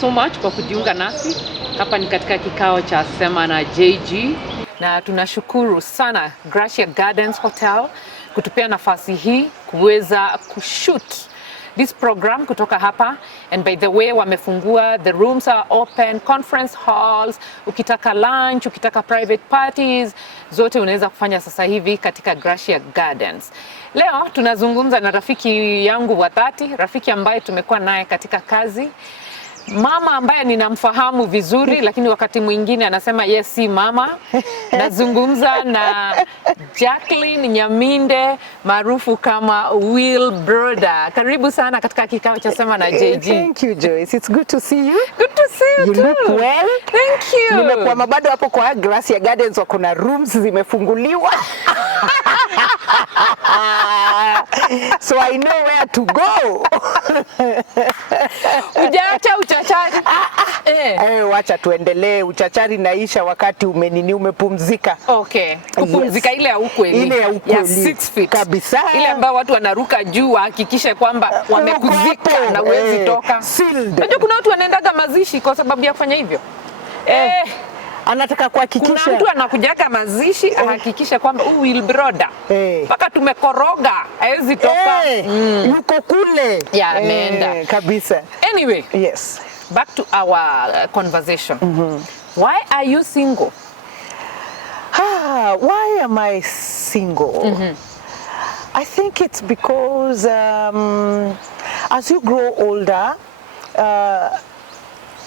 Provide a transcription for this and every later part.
so much kwa kujiunga nasi. Hapa ni katika kikao cha Sema na JG. Na tunashukuru sana Gracia Gardens Hotel kutupea nafasi hii kuweza kushoot this program kutoka hapa. And by the way, wamefungua, the rooms are open, conference halls, ukitaka lunch, ukitaka private parties, zote unaweza kufanya sasa hivi katika Gracia Gardens. Leo tunazungumza na rafiki yangu wa dhati, rafiki ambaye tumekuwa naye katika kazi. Mama ambaye ninamfahamu vizuri lakini wakati mwingine anasema yes si mama. Nazungumza na Jacqueline Nyaminde maarufu kama That-Wilbrodah. Karibu sana katika kikao cha Sema na JG. Thank you Joyce. It's good to see you. Good to see you too. You look well. Thank you. Nimekuwa bado hapo kwa Gracia Gardens wako na rooms zimefunguliwa. So I know where to go. Ujaacha uchachari. Wacha tuendelee, uchachari naisha wakati umepumzika. Okay. Kupumzika ile ya ukweli. Ile ya ukweli. Ya 6 feet. Kabisa. Ile ambayo watu wanaruka juu hakikisha kwamba wamekuzika na huwezi toka. Unajua kuna watu wanaendaga mazishi kwa sababu ya kufanya hivyo. Anataka kuhakikisha. Kuna mtu anakujaga mazishi ahakikisha kwamba Wilbrodah mpaka tumekoroga hawezi toka. Yuko kule. Yeah, ameenda. Kabisa. Anyway, yes. Back to our conversation. Why are you single? Why am I single? I think it's because as you grow older,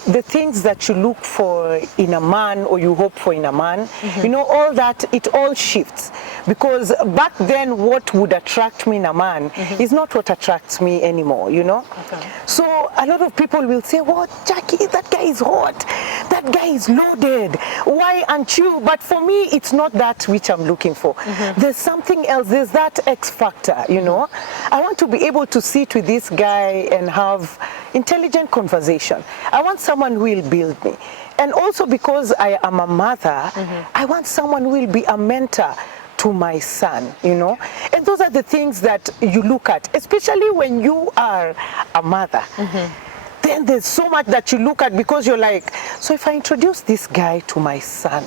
the things that you look for in a man or you hope for in a man, you know, all that, it all shifts. Because back then what would attract me in a man is not what attracts me anymore, you know. Okay. So a lot of people will say, "What, Jackie, that guy is hot, that guy is loaded, why aren't you?" But for me, it's not that which I'm looking for. There's something else, there's that X factor, you know. I want to be able to sit with this guy and have intelligent conversation. I want someone who will build me. And also because I am a mother, I want someone who will be a mentor to my son, you know. And those are the things that you look at, especially when you are a mother. Then there's so much that you look at because you're like, so if I introduce this guy to my son,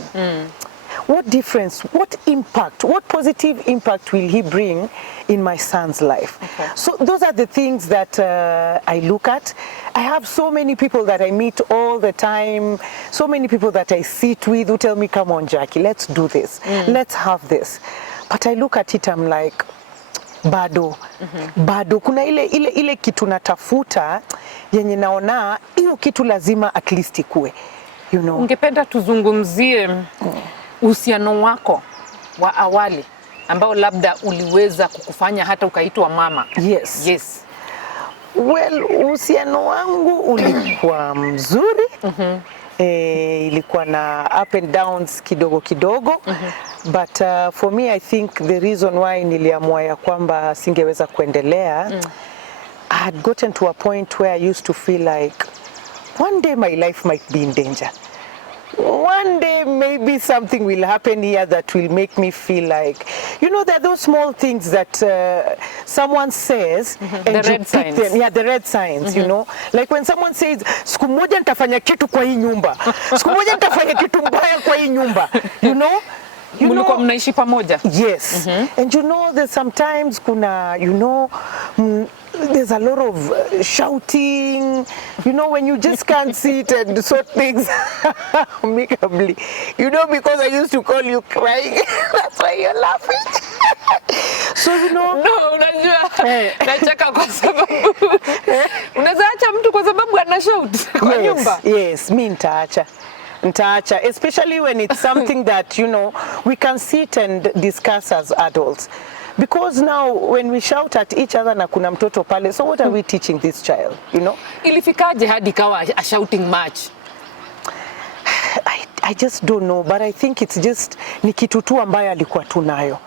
what difference, what impact, what positive impact will he bring in my son's life? Okay. So those are the things that I look at. I have so many people that I meet all the time, so many people that I sit with who tell me, "Come on, Jackie, let's do this, let's have this." But I look at it, I'm like, bado, bado. Kuna ile kitu natafuta, yenye naona, hiyo kitu lazima at least ikue, you know. Ungependa tuzungumzie uhusiano wako wa awali ambao labda uliweza kukufanya hata ukaitwa mama? Yes. Yes. Well, uhusiano wangu ulikuwa mzuri. Ilikuwa na up and downs kidogo kidogo. But for me, I think the reason why niliamua ya kwamba singeweza kuendelea, I had gotten to a point where I used to feel like one day my life might be in danger. One day maybe something will happen here that will make me feel like, you know, there are those small things that someone says and the red signs. Them, yeah, the red signs, you know, like when someone says, "Siku moja nitafanya kitu kwa hii nyumba, siku moja nitafanya kitu mbaya kwa hii nyumba," you know. Mlikuwa mnaishi pamoja? Yes. And you know, there's sometimes kuna, you know, there's a lot of shouting, you know, when you just can't sit and sort things amicably. You know, because I used to call you crying, that's why you're laughing. So, you know. No, unajua, nacheka kwa sababu, unaweza acha mtu kwa sababu ana shout kwa nyumba? Yes, mi nitaacha, especially when it's something that, you know, we can sit and discuss as adults. Because now when we shout at each other na kuna mtoto pale, so what are we teaching this child, you know? Ilifikaje hadi kawa a shouting match? I just don't know, but I think it's just ni kitu tu ambayo alikuwa tunayo.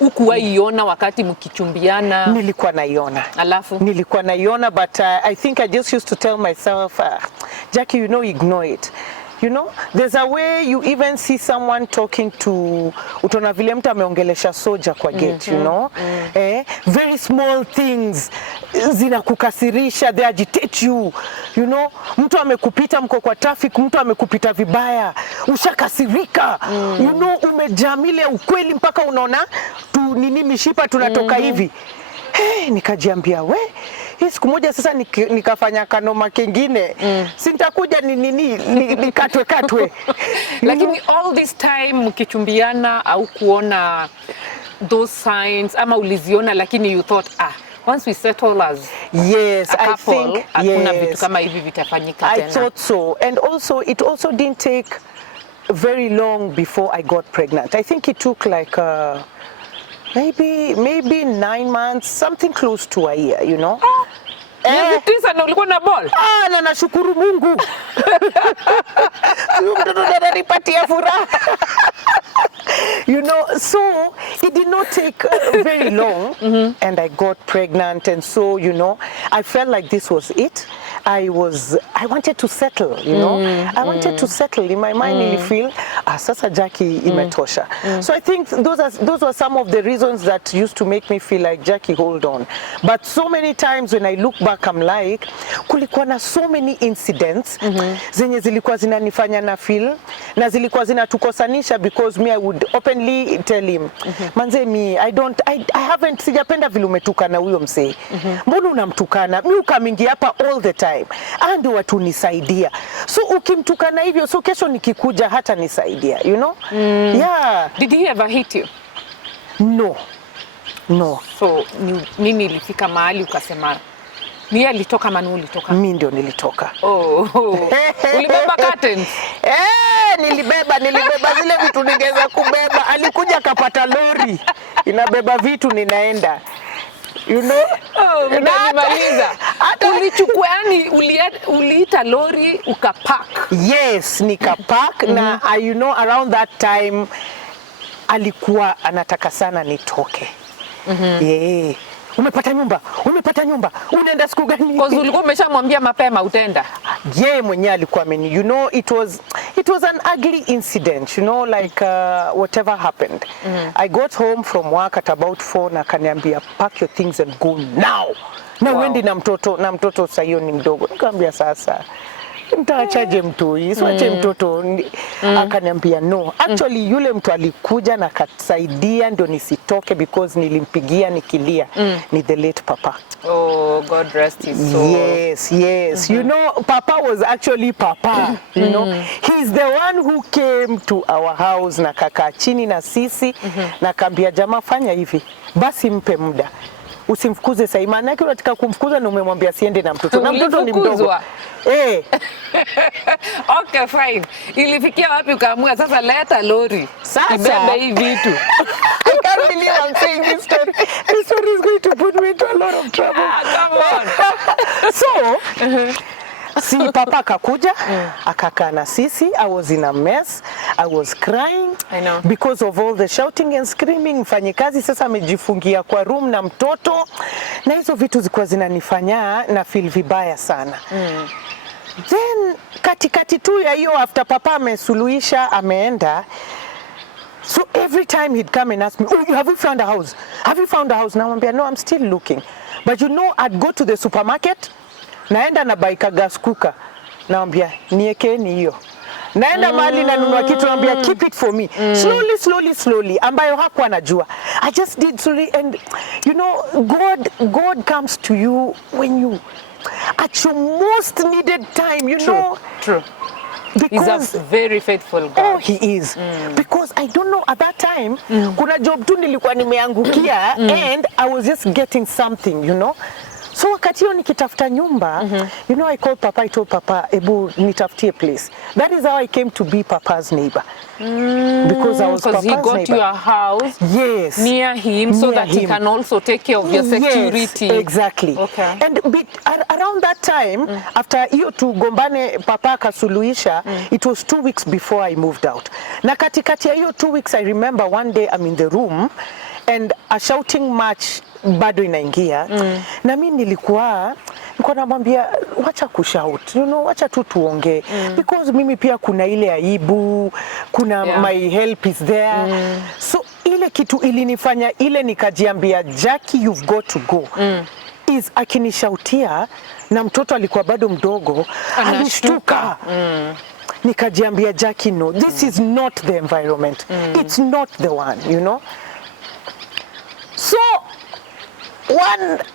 Ukuwaiona wakati mkichumbiana? Nilikuwa naiona. Alafu? Nilikuwa naiona, but I think I just used to tell myself, Jackie, you know, ignore it. You know, there's a way you even see someone talking to, utona vile mtu ameongelesha soja kwa gate, you know, very small things, zinakukasirisha, they agitate you, you know. Mtu amekupita, mko kwa traffic, mtu amekupita vibaya, ushakasirika, you know, umejamile ukweli mpaka unaona tu nini mishipa tunatoka hivi. Nikajiambia hii siku moja sasa nikafanya kanoma kengine, sintakuja nikatwe. Lakini all this time mkichumbiana au kuona those signs ama uliziona, lakini you thought once we settle as a couple, I think hakuna vitu kama hivi vitafanyika tena. I thought so, and also it also didn't take very long before I got pregnant. I think it took like maybe 9 months, something close to a year, you know. Tisa na ulikuwa na ball? Na nashukuru Mungu. Mtoto ananipatia furaha. You know, so it did not take very long, and I got pregnant, and so, you know, I felt like this was it. I wanted to settle, you know. I wanted to settle. In my mind, I feel, sasa Jackie imetosha. So I think those were some of the reasons that used to make me feel like, Jackie, hold on. But so many times when I look back, I'm like, kulikuwa na so many incidents zenye zilikuwa zinanifanya na feel, na zilikuwa zinatukosanisha, because me, I would openly tell him, manze, me, I haven't, sijapenda vile umetukana huyo mzee. Mbona unamtukana? Mi ukamingi hapa all the time. Andi watu nisaidia. So ukimtukana hivyo, so kesho nikikuja hata nisaidia, you know? Yeah. Did he ever hit you? No. So nini ilifika mahali ukasema ni alitoka manu ulitoka? Mimi ndio nilitoka. Ulibeba curtains? Nilibeba zile vitu ningeweza kubeba. Alikuja kapata lori inabeba vitu, ninaenda, you know. Unanimaliza. Ulichukua, yani uliita lori ukapack? Yes, nikapack. Na you know, around that time alikuwa anataka sana nitoke. Umepata nyumba, unaenda siku gani? Because ulikuwa umeshamwambia mapema utaenda. Mwenyewe alikuwa ameni, you know, it was an ugly incident, you know, like whatever happened. I got home from work at about 4 na kaniambia, pack your things and go now. Na wendi na mtoto sasa hiyo ni mdogo. Nikamwambia sasa mtaachaje mtu hii? Siwache mtoto. Akaniambia no. Actually yule mtu alikuja na kasaidia ndio nisitoke, because nilimpigia nikilia. Ni the late papa. Oh, God rest his soul. Yes. You know, Papa was actually Papa. You know, he's the one who came to our house na kaka chini na sisi na kambia, jamaa fanya hivi, basi mpe muda. Usimfukuze sasa, maana yake unataka kumfukuza na umemwambia siende na mtoto. Na mtoto ni mdogo. Okay, fine. Ilifikia wapi ukaamua sasa leta lori? Sasa ibebe hii vitu. I can't believe I'm saying this story. This story is going to put me into a lot of trouble. Come on. So, si papa akakuja, akakaa na sisi. I was in a mess. I was crying. I know. Because of all the shouting and screaming. Mfanyikazi sasa amejifungia kwa room na mtoto. Na hizo vitu zilikuwa zinanifanya na feel vibaya sana. Then katikati tu ya hiyo, after papa amesuluhisha ameenda, so every time he'd come and ask me, have you found a house? Have you found a house? Namwambia, no, I'm still looking. But you know, I'd go to the supermarket, naenda na baika gas cooker, namwambia niekeni hiyo. Naenda mahali nanunua kitu, namwambia keep it for me. Slowly, ambayo hakuwa anajua. I just did slowly, and you know, God comes to you when you at your most needed time, you know. True. Because he's a very faithful God. Oh, he is. Because I don't know, at that time, kuna job tu nilikuwa nimeangukia, and I was just getting something, you know. So wakati hiyo nikitafuta nyumba, you know, I told Papa, ebu nitafutie place. That is how I came to be Papa's neighbor. Because I was Papa's neighbor. Because he got your house near him, so that he can also take care of your security. Yes, exactly. Okay. And around that time, after hiyo tugombane Papa akasuluhisha, it was 2 weeks before I moved out. Na katikati ya hiyo 2 weeks, I remember one day I'm in the room, and a shouting match bado inaingia. Na mimi nilikuwa namwambia, wacha kushout, you know, wacha tu tuongee. Because mimi pia kuna ile aibu, kuna my help is there. So ile kitu ilinifanya ile nikajiambia, Jackie, you've got to go. is akinishautia na mtoto alikuwa bado mdogo, alishtuka. Nikajiambia, Jackie, no, this is not the environment. It's not the one, you know. So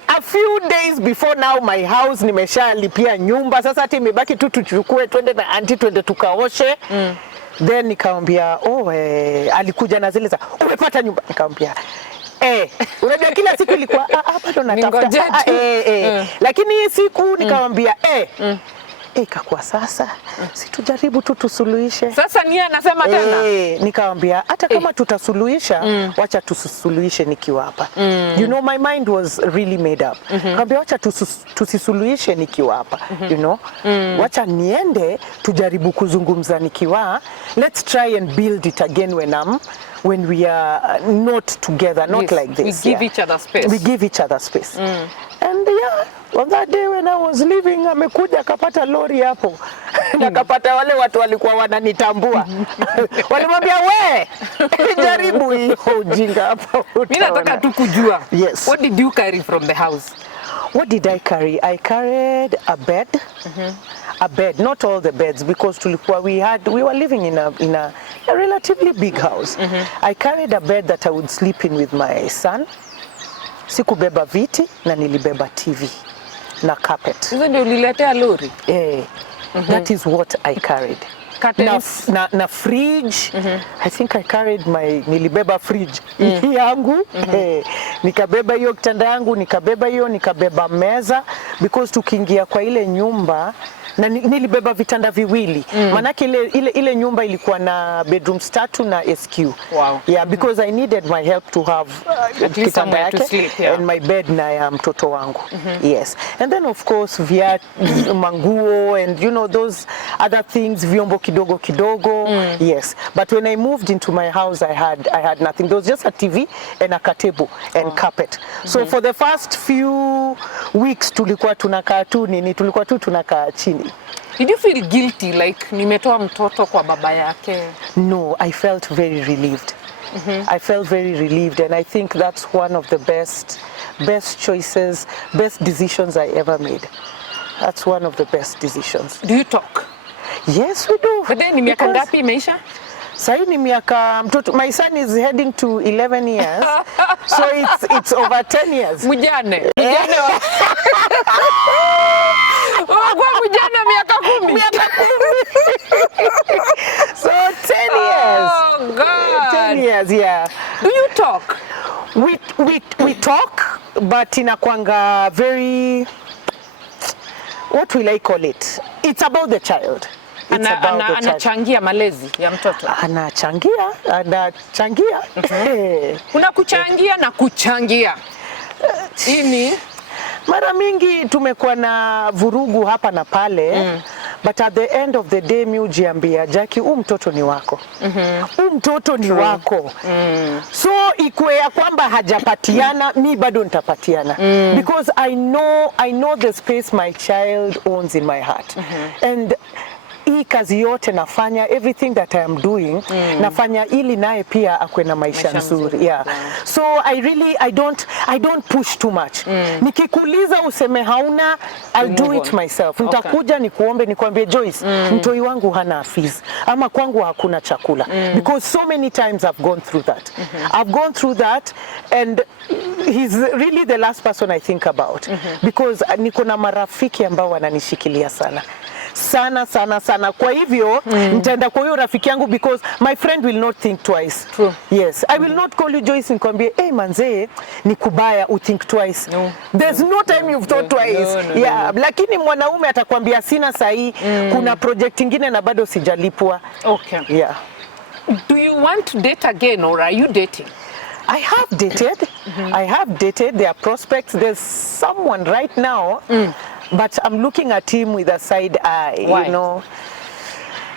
a few days before now, my house nimeshalipia nyumba, sasa ati imebaki tu tuchukue twende na auntie twende tukaoshe. Then nikamwambia, alikuja na zile za umepata nyumba, nikamwambia unajua kila siku ilikuwa bado natafuta lakini hii siku nikamwambia ikakuwa sasa situjaribu tu tusuluhishe. Sasa niye anasema tena nikamwambia hata kama tutasuluhisha wacha tusuluhishe nikiwa hapa. You know, my mind was really made up. Nikamwambia wacha tusisuluhishe nikiwa hapa. You know, wacha niende tujaribu kuzungumza nikiwa. Let's try and build it again when we are not together, not like this. We give each other space. We give each other space. And on that day when I was leaving, amekuja akapata lori hapo. Nakapata wale watu walikuwa wananitambua. Walimwambia, we jaribu hiyo ujinga hapo. Mimi nataka tu kujua. Yes. What did you carry from the house? What did I carry? I carried a bed. A bed, not all the beds, because we were living in a relatively big house. I carried a bed that I would sleep in with my son. Sikubeba viti na nilibeba TV na carpet. Hizo ndio uliletea lori? That is what I carried. Na fridge. I think I carried nilibeba fridge yangu. Nikabeba hiyo kitanda yangu, nikabeba meza, because tukiingia kwa ile nyumba na nilibeba vitanda viwili. Manake ile nyumba ilikuwa na bedrooms 3 na SQ. Wow. Yeah, because I needed my help to have kitanda yake and my bed na ya mtoto wangu. Yes. And then of course manguo and you know those other things, vyombo kidogo kidogo. Yes. But when I moved into my house, I had nothing. There was just a TV and a table and carpet. So for the first few weeks tulikuwa tunakaa chini. Did you feel guilty like nimetoa mtoto kwa baba yake? No, I felt very relieved. I felt very relieved, and I think that's one of the best choices, best decisions I ever made. That's one of the best decisions. Do you talk? Yes, we do. But then ni miaka ngapi imeisha? Sasa ni miaka mtoto, my son is heading to 11 years. So it's over 10 years. Mujane miaka 10. So 10 years. Oh God. 10 years, yeah. Do you talk? We talk, but inakwanga very, what will I call it? It's about the child. Anachangia malezi ya mtoto. Anachangia. Kuna kuchangia na kuchangia. Ini mara mingi tumekuwa na vurugu hapa na pale. But at the end of the day, mi ujiambia, Jackie, mtoto ni wako. Mtoto ni wako. So ikue ya kwamba hajapatiana, mi bado nitapatiana. Because I know the space my child owns in my heart. And hii kazi yote nafanya, everything that I am doing, nafanya ili naye pia akwe na maisha nzuri. Yeah. So I don't push too much. Nikikuuliza useme hauna, I'll do it myself. Nitakuja nikwambie, Joyce, mtoi wangu hana fees ama kwangu hakuna chakula. Because so many times I've gone through that. I've gone through that, and he's really the last person I think about. Because niko na marafiki ambao wananishikilia sana. Sana. Kwa hivyo, nitaenda kwa hiyo rafiki yangu, because my friend will not think twice. True. Yes. I will not call you Joyce nikwambie, manze, ni kubaya, think twice. No. There's no time you've thought twice. No. Lakini mwanaume atakwambia sina sahi, kuna project ingine na bado sijalipwa. Okay. Yeah. Do you want to date again, or are you dating? I have dated. I have dated. There are prospects. There's someone right now. But I'm looking at him with a side eye. Why? You know.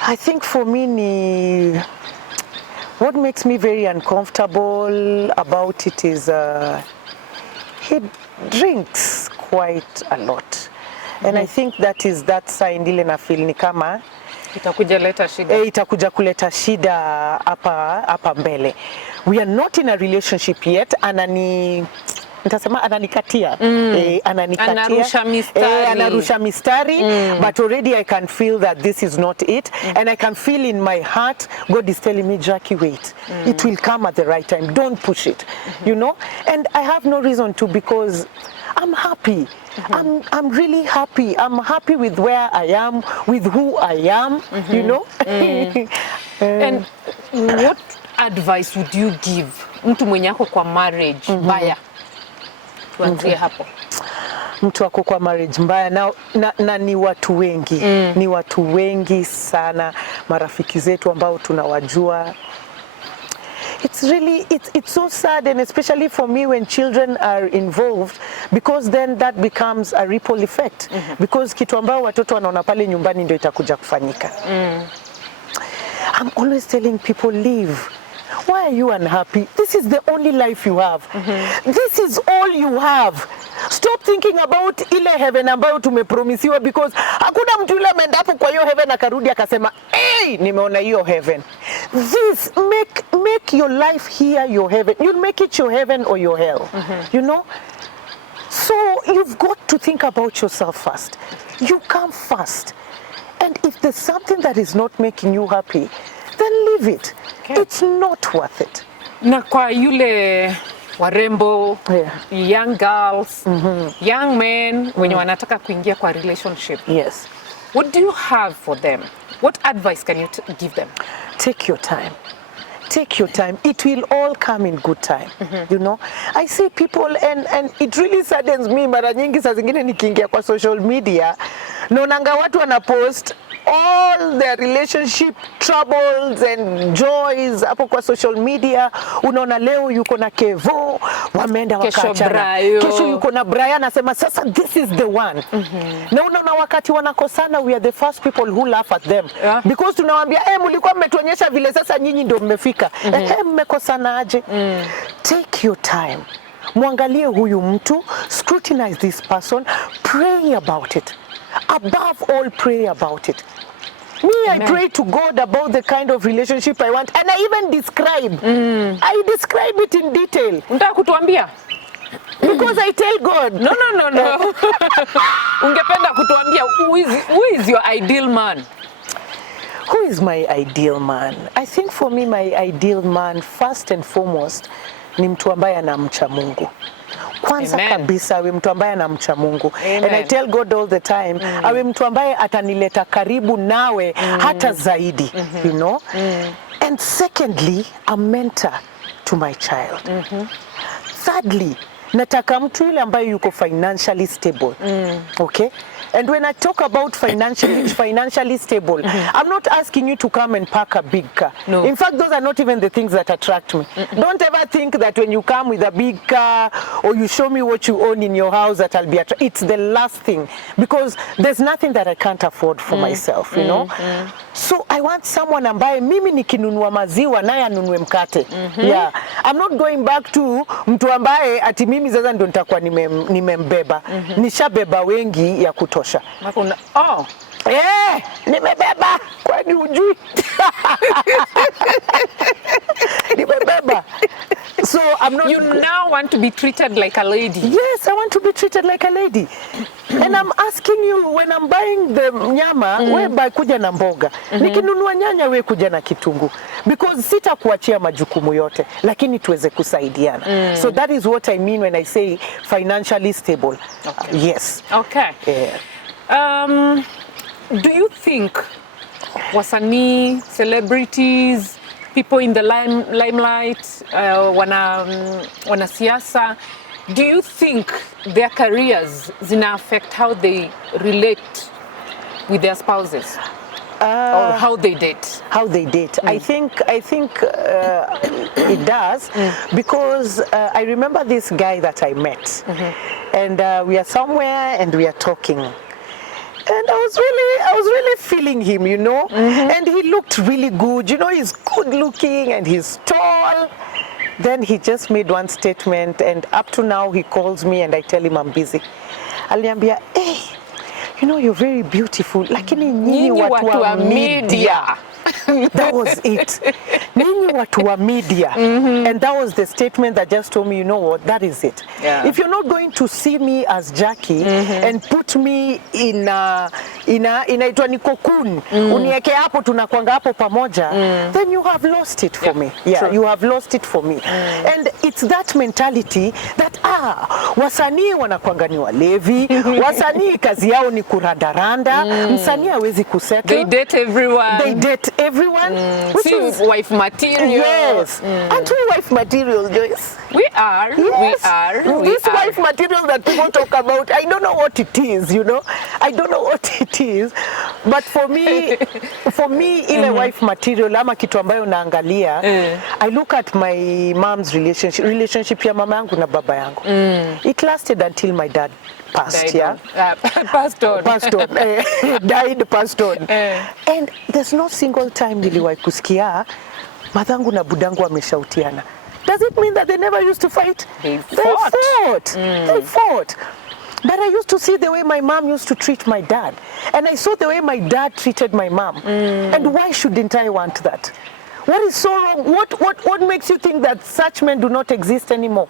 I think for me, what makes me very uncomfortable about it is he drinks quite a lot. And I think that is that sign ile na feel ni kama itakuja leta shida. Itakuja kuleta shida hapa mbele. We are not in a relationship yet. nitasema ananikatia. Ananikatia. Anarusha mistari. Anarusha mistari, but already I can feel that this is not it. And I can feel in my heart, God is telling me, Jackie, wait. It will come at the right time. Don't push it. You know? And I have no reason to, because I'm happy. I'm really happy. I'm happy with where I am, with who I am, you know? And what advice would you give mtu mwenye ako kwa marriage mbaya? Tuanzie hapo. Mtu ako kwa marriage mbaya na ni watu wengi. Ni watu wengi sana, marafiki zetu ambao tunawajua. It's so sad, and especially for me when children are involved, because then that becomes a ripple effect. Because kitu ambao watoto wanaona pale nyumbani ndio itakuja kufanyika. I'm always telling people, leave. Why are you unhappy? This is the only life you have. This is all you have. Stop thinking about ile heaven ambayo tumepromisiwa, because hakuna mtu yule ameenda hapo kwa hiyo heaven akarudi akasema, hey, nimeona hiyo heaven. This make your life here your heaven. You'll make it your heaven or your hell. You know? So you've got to think about yourself first. You come first. And if there's something that is not making you happy, then leave it. Okay. It's not worth it. Na kwa yule warembo, young girls, young men, wenye wanataka kuingia kwa relationship. Yes. What do you have for them? What advice can you give them? Take your time. Take your time. It will all come in good time. You know, I see people and it really saddens me. Mara nyingi saa zingine nikiingia kwa social media, naonanga watu wanapost all their relationship troubles and joys hapo kwa social media. Unaona leo yuko na Kevo, wameenda wakaachana. Kesho yuko na Brian, anasema sasa this is the one. Na unaona wakati wanakosana, we are the first people who laugh at them. Because tunawaambia, mlikuwa mmetuonyesha vile sasa nyinyi ndio mmefika. Mmekosana aje? Take your time. Muangalie huyu mtu, scrutinize this person, pray about it. Above all, pray about it. Me, I pray to God about the kind of relationship I want, and I even describe. I describe it in detail. Unataka kutuambia? Because I tell God. No. Ungependa kutuambia who is your ideal man? Who is my ideal man? I think for me, my ideal man, first and foremost, ni mtu ambaye anamcha Mungu. Kwanza kabisa awe mtu ambaye anamcha Mungu. And I tell God all the time, awe mtu ambaye atanileta karibu nawe hata zaidi, you know? And secondly, a mentor to my child. Thirdly, nataka mtu yule ambaye yuko financially stable. Okay? And when I talk about financially stable, I'm not asking you to come and park a big car. No. In fact, those are not even the things that attract me. Don't ever think that when you come with a big car or you show me what you own in your house that I'll be attracted. It's the last thing, because there's nothing that I can't afford for myself, you know. So I want someone ambaye mimi nikinunua maziwa naye anunue mkate. Yeah. I'm not going back to mtu ambaye ati mimi sasa ndo nitakuwa nimembeba. Nishabeba wengi ya kutosha. Nimebeba, kwani hujui? Nimebeba. So I'm not. You now want to be treated like a lady. Yes, I want to be treated like a lady. And I'm asking you, when I'm buying the nyama, we buy kuja na mboga. Nikinunua nyanya, we kuja na kitungu. Because sitakuachia majukumu yote, lakini tuweze kusaidiana. So that is what I mean when I say financially stable. Okay. Yes. Okay. Yeah. Do you think wasanii, celebrities, people in the limelight, wanasiasa, do you think their careers zina affect how they relate with their spouses? Or how they date? How they date. I think it does, because I remember this guy that I met, and we are somewhere and we are talking. And I was really feeling him, you know, and he looked really good, you know, he's good looking and he's tall. Then he just made one statement, and up to now he calls me and I tell him I'm busy. Aliniambia, hey, you know, you're very beautiful, lakini nyinyi watu wa media. That was it. Ninyi watu wa media. And that was the statement that just told me, you know what, that is it. Yeah. If you're not going to see me as Jackie and put me inaitwa ni cocoon, unieke hapo tunakwanga hapo pamoja, then you have lost it for me. Yeah, true. you have lost it for me. And it's that mentality that wasanii wanakwanga ni walevi, wasanii kazi yao ni kurandaranda, msanii hawezi kusettle. They date everyone. They date everyone. Which is wife material. Yes. Aren't we wife material, Joyce? We are. Yes. We are. This wife material that people talk about, I don't know what it is, you know. I don't know what it is. But for me, ile wife material ama kitu ambayo naangalia, I look at my mom's relationship ya mama yangu na baba yangu. It lasted until my dad passed, passed on. Died, passed on. And there's no single time niliwahi kusikia madhangu na budangu wameshautiana. Does it mean that they never used to fight? They fought. They fought. But I used to see the way my mom used to treat my dad. And I saw the way my dad treated my mom. And why shouldn't I want that? What is so wrong? What makes you think that such men do not exist anymore?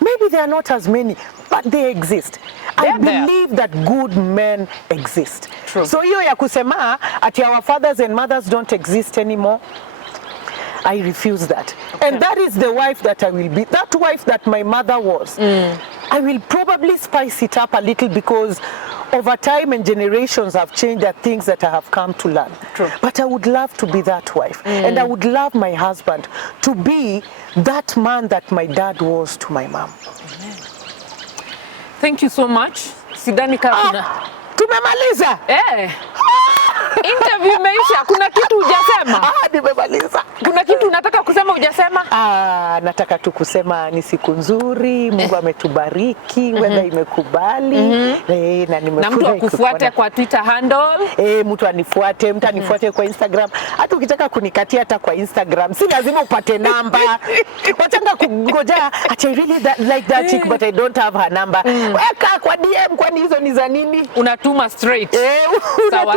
Maybe they are not as many, but they exist. I believe that good men exist. True. So hiyo ya kusema ati our fathers and mothers don't exist anymore, I refuse that. Okay. And that is the wife that I will be. That wife that my mother was. I will probably spice it up a little because over time and generations have changed the things that I have come to learn. True. But I would love to be that wife. And I would love my husband to be that man that my dad was to my mom. Thank you so much. Sidhani kama tumemaliza. Interview imeisha. Kuna kitu hujasema? Nimemaliza. Kuna kitu unataka kusema hujasema? Nataka tu kusema ni siku nzuri, Mungu ametubariki, weather imekubali. Na mtu akufuate kwa Twitter handle. Mtu anifuate, mtu anifuate kwa Instagram. Hata ukitaka kunikatia hata kwa Instagram, si lazima upate namba. Watanga kungoja, I really like that chick but I don't have her number. Weka kwa DM, kwani hizo ni za nini? Unatuma straight.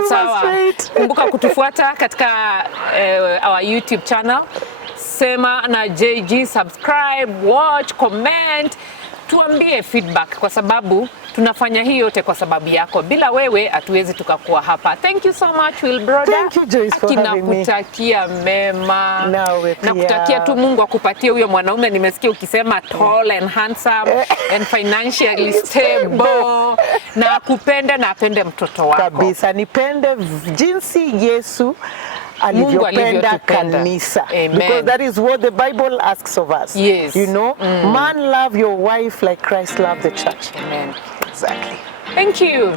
Sawa. Kumbuka kutufuata katika our YouTube channel. Sema na JG, subscribe, watch, comment. Tuambie feedback kwa sababu tunafanya hii yote kwa sababu yako. Bila wewe hatuwezi tukakuwa hapa. Thank you so much, Wilbrodah. Thank you, Joyce, for having me. Nakutakia mema. Nawe pia. Nakutakia tu Mungu akupatie huyo mwanaume nimesikia ukisema tall and handsome and financially stable. Na akupende na apende mtoto wako. Kabisa, nipende jinsi Yesu alivyopenda kanisa. Amen. Because that is what the Bible asks of us. Yes. You know, man love your wife like Christ loved the church. Amen. Exactly. Thank you.